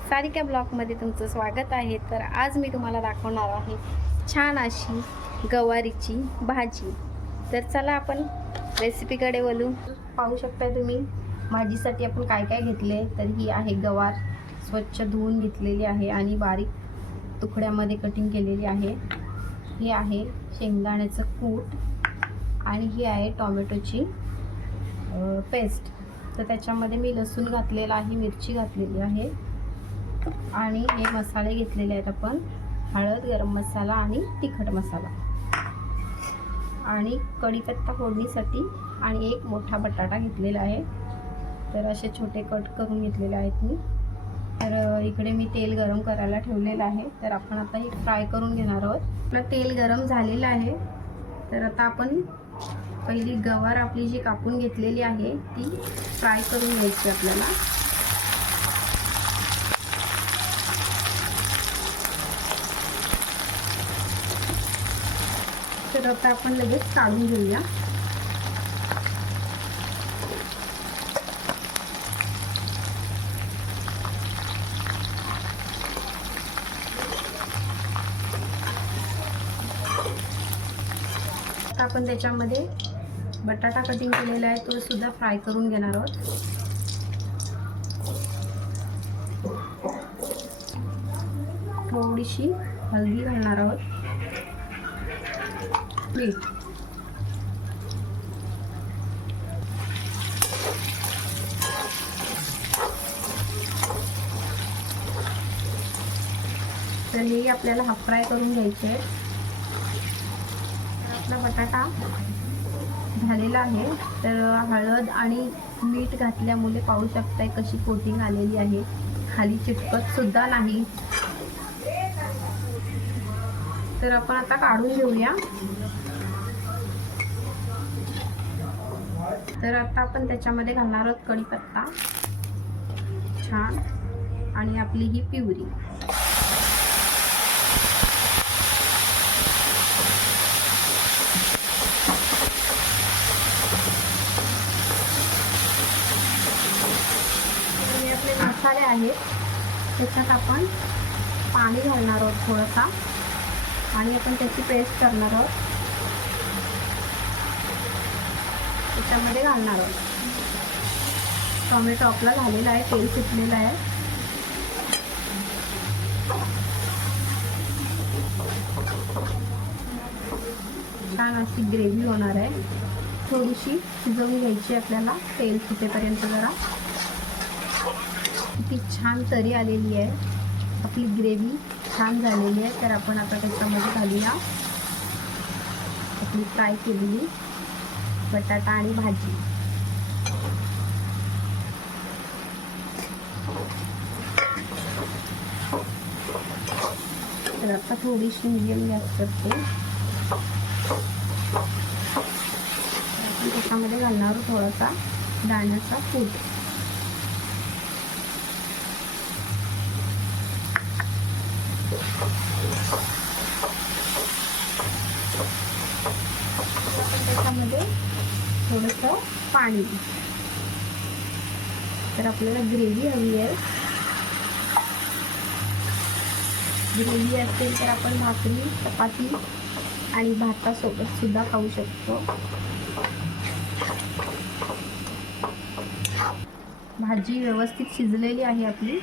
सारिका ब्लॉगमध्ये तुमचं स्वागत आहे। तर आज मी तुम्हाला दाखवणार आहे छान अशी गवारीची भाजी। तर चला आपण रेसिपीकडे वळू। पाहू शकता तुम्ही भाजीसाठी आपण काय काय घेतले। तर ही आहे गवार, स्वच्छ धुवून घेतलेली आहे आणि बारीक तुकड्यामध्ये कटिंग केलेली आहे। ही आहे शेंगदाण्याचं कूट आणि ही आहे टोमॅटोची पेस्ट। तर त्याच्यामध्ये मी लसूण घातलेला आहे, मिरची घातलेली आहे आणि हे मसाले घेतलेले आहेत आपण, हळद, गरम मसाला आणि तिखट मसाला आणि कढीपत्ता फोडणीसाठी आणि एक मोठा बटाटा घेतलेला आहे। तर असे छोटे कट करून घेतलेले आहेत मी। तर इकडे मी तेल गरम करायला ठेवलेलं आहे। तर आपण आता हे फ्राय करून घेणार आहोत। आपलं तेल गरम झालेलं आहे। तर आता आपण पहिली गवार आपली जी कापून घेतलेली आहे ती फ्राय करून घ्यायची आपल्याला। तर आता आपण लगेच काढून घेऊया। आता आपण त्याच्यामध्ये बटाटा कटिंग केलेला आहे तो सुद्धा फ्राय करून घेणार आहोत। थोडीशी हळदी घालणार आहोत, मीठ, तर हे आपल्याला हाफ फ्राय करून घ्यायचे आहे। आपला बटाटा झालेला आहे। तर हळद आणि मीठ घातल्यामुळे पाहू शकताय कशी कोटिंग आलेली आहे, खाली चिटकत सुद्धा नाही। तर आपण आता काढून घेऊया। तर आता आपण त्याच्यामध्ये घालणार आहोत कढीपत्ता छान आणि आपली ही प्युरी। मसाले आहेत त्याच्यात आपण पाणी घालणार आहोत थोडंसा आणि आपण त्याची पेस्ट करणार आहोत, त्याच्यामध्ये घालणार आहोत। टोमॅटो आपला झालेला आहे, तेल सुटलेलं आहे। छान अशी ग्रेव्ही होणार आहे। थोडीशी शिजवून घ्यायची आपल्याला, तेल सुटेपर्यंत जरा। किती छान तरी आलेली आहे आपली ग्रेव्ही, छान झालेली आहे। तर आपण आता त्याच्यामध्ये घालूया आपली फ्राय केलेली बटाटा आणि भाजी। तर आता थोडीशी मीडियम गॅस करते। आपण त्याच्यामध्ये घालणार थोडासा दाण्याचा कूट। त्याच्यामध्ये थोडंसं पाणी। तर आपल्याला ग्रेव्ही हवी आहे। ग्रेव्ही असेल तर आपण भाकरी, चपाती आणि भातासोबत सुद्धा खाऊ शकतो। भाजी व्यवस्थित शिजलेली आहे आपली।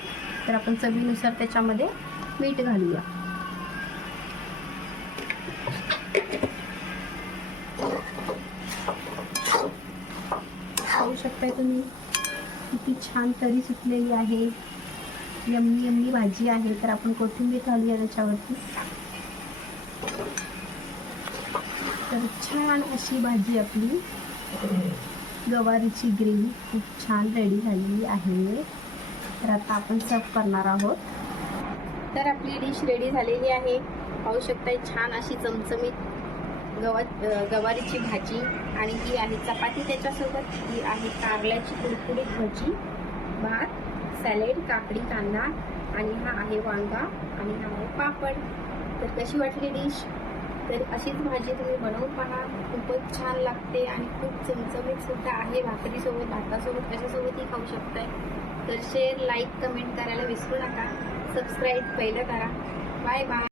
तर आपण चवीनुसार त्याच्यामध्ये मीठ घालूया। पाहू शकताय तुम्ही किती छान तरी सुटलेली आहे, यम्मी यम्मी भाजी आहे। तर आपण कोथिंबीर घालूया त्याच्यावरती। तर छान अशी भाजी आपली गवारीची ग्रेव्ही खूप छान रेडी झालेली आहे। तर आता आपण सर्व करणार आहोत। तर आपली डिश रेडी झालेली आहे। पाहू शकताय छान अशी चमचमीत गवारीची भाजी आणि ही आहे चपाती त्याच्यासोबत। ही आहे कारल्याची कुरकुरीत भाजी, भात, सॅलेड, काकडी, कांदा आणि हा आहे वांगा आणि हा आहे पापड। तर कशी वाटली डिश? तर अशीच भाजी तुम्ही बनवून पहा, खूपच छान लागते आणि खूप चमचमीत सुद्धा आहे. भाकरीसोबत, भातासोबत, कशासोबतही खाऊ शकताय. तर शेअर, लाईक, कमेंट करायला विसरू नका. सबस्क्राईब पहिलं करा. Bye bye.